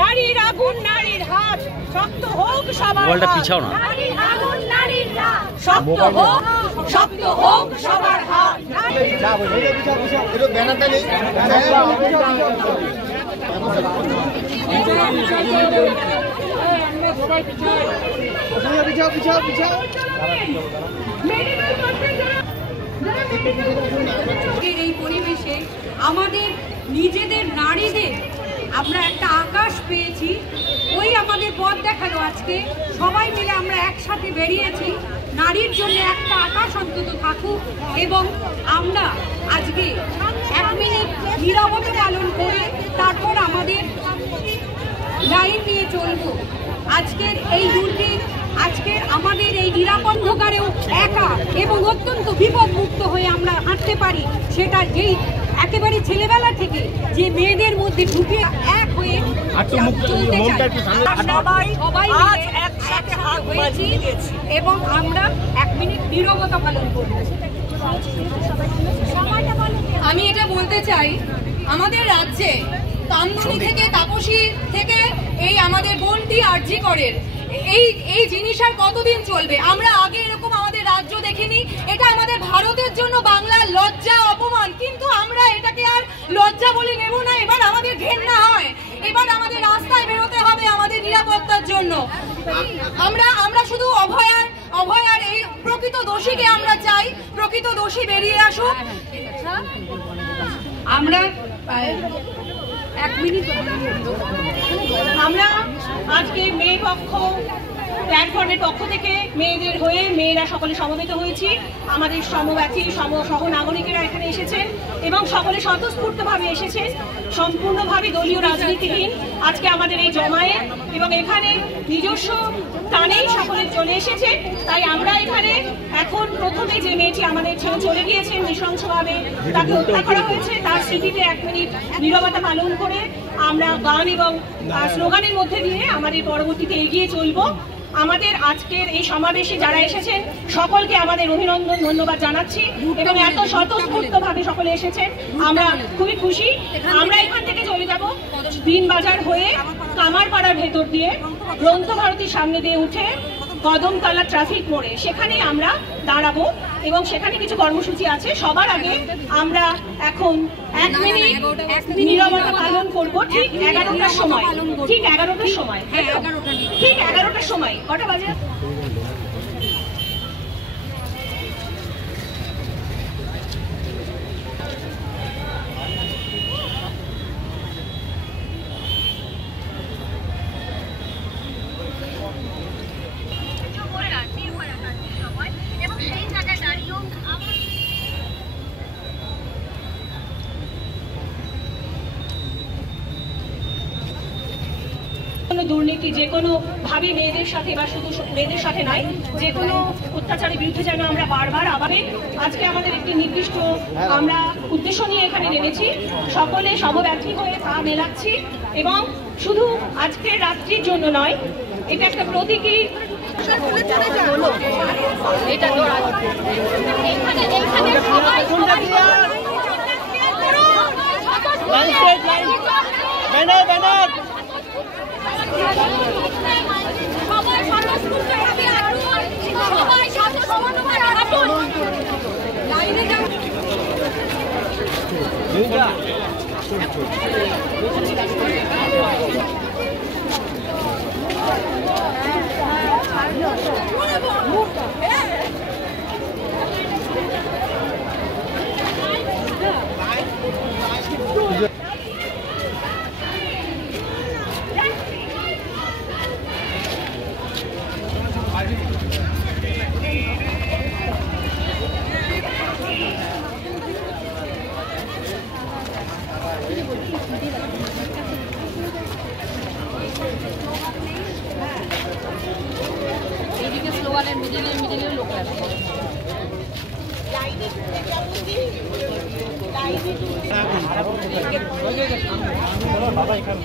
নারীর আগুন নারীর হাত শক্ত হোক সবার হাত পিছাও না নারীর আগুন নারীর হাত শক্ত হোক সবার হাত এটা ব্যানারটা নেই সবাই পিছাও এই পরিবেশে আমাদের নিজেদের নারীদের আমরা একটা আকাশ পেয়েছি, ওই আমাদের পথ দেখালো। আজকে সবাই মিলে আমরা একসাথে বেরিয়েছি, নারীর জন্য একটা আকাশ অন্তত থাকুক, এবং আমরা আজকে 1 মিনিট নীরবতা পালন করে তারপর আমাদের লাইন নিয়ে চলবো। আজকের এই দুর্দিন, আজকের আমাদের এই নিরাপন্ধকারেও একা এবং অত্যন্ত বিপদমুক্ত হয়ে আমরা হাঁটতে পারি, সেটা যেই একেবারে ছেলেবেলা থেকে যে মেয়েদের মধ্যে ঢুকে এক হয়ে চলতে চাই, সবাই একসাথে হয়েছি এবং আমরা 1 মিনিট নীরবতা পালন করব। আমি এটা বলতে চাই, আমাদের রাজ্যে কামদুনি থেকে তাপসী থেকে এই আমাদের বোনটি আরজি করেন, এই জিনিস আর কতদিন চলবে? আমরা আগে এরকম আমাদের রাজ্য দেখিনি। এটা আমাদের ভারতের জন্য বাংলার লজ্জা অপমান, কিন্তু আমরা এটাকে আর লজ্জা বলে নেব না। এবার আমাদের ঘেন্না হয়, এবার আমাদের রাস্তায় বেরোতে হবে আমাদের নিরাপত্তার জন্য। আমরা শুধু অভয়ার এই প্রকৃত দোষীকে আমরা চাই, প্রকৃত দোষী বেরিয়ে আসুক। আমরা 1 মিনিট আমরা আজকে মেয়ে পক্ষ প্ল্যাটফর্মের পক্ষ থেকে মেয়েদের হয়ে মেয়েরা সকলে সমবেত হয়েছি। আমাদের সমব্যথী সহ নাগরিকেরা এখানে এসেছেন এবং সকলে স্বতঃস্ফূর্তভাবে এসেছেন, সম্পূর্ণভাবে দলীয় রাজনীতিহীন আজকে আমাদের এই জমায়েত, এবং এখানে নিজস্ব টানেই সকলে চলে এসেছে। তাই আমরা এখানে এখন প্রথমে যে মেয়েটি আমাদের ছেড়ে চলে গিয়েছেন নৃশংসভাবে, তাকে হত্যা করা হয়েছে, তার স্মৃতিতে 1 মিনিট নীরবতা পালন করে আমরা গান এবং স্লোগানের মধ্যে দিয়ে আমাদের পরবর্তীতে এগিয়ে চলব। আমাদের আজকের এই সমাবেশে যারা এসেছেন সকলকে আমাদের অভিনন্দন, ধন্যবাদ জানাচ্ছি, এবং এত স্বতঃস্ফূর্তভাবে সকলে এসেছেন, আমরা খুবই খুশি। আমরা এখান থেকে চলে যাব দিনবাজার হয়ে কামারপাড়ার ভেতর দিয়ে গ্রন্থভারতীর সামনে দিয়ে উঠে কদমতলা ট্রাফিক মোড়ে, সেখানে আমরা দাঁড়াবো এবং সেখানে কিছু কর্মসূচি আছে। সবার আগে আমরা এখন 1 মিনিট নীরবতা পালন করবো ঠিক 11টার সময়, ঠিক 11টার সময়, ঠিক 11টার সময়। কটা বাজে? দুর্নীতি যে কোনো ভাবে মেয়েদের সাথে বা শুধু মেয়েদের সাথে নাই, যে কোনো অত্যাচারের বিরুদ্ধে যেন আমরা বারবার আবাবে আজকে আমাদের একটি নির্দিষ্ট আমরা উদ্দেশ্য নিয়ে এখানে নেমেছি, সকলে সমব্যথী হয়ে পা মেলাচ্ছি, এবং শুধু আজকের রাত্রির জন্য নয়, এটা একটা প্রতীকী মিডিলে লোক আছে। বাবা এখানে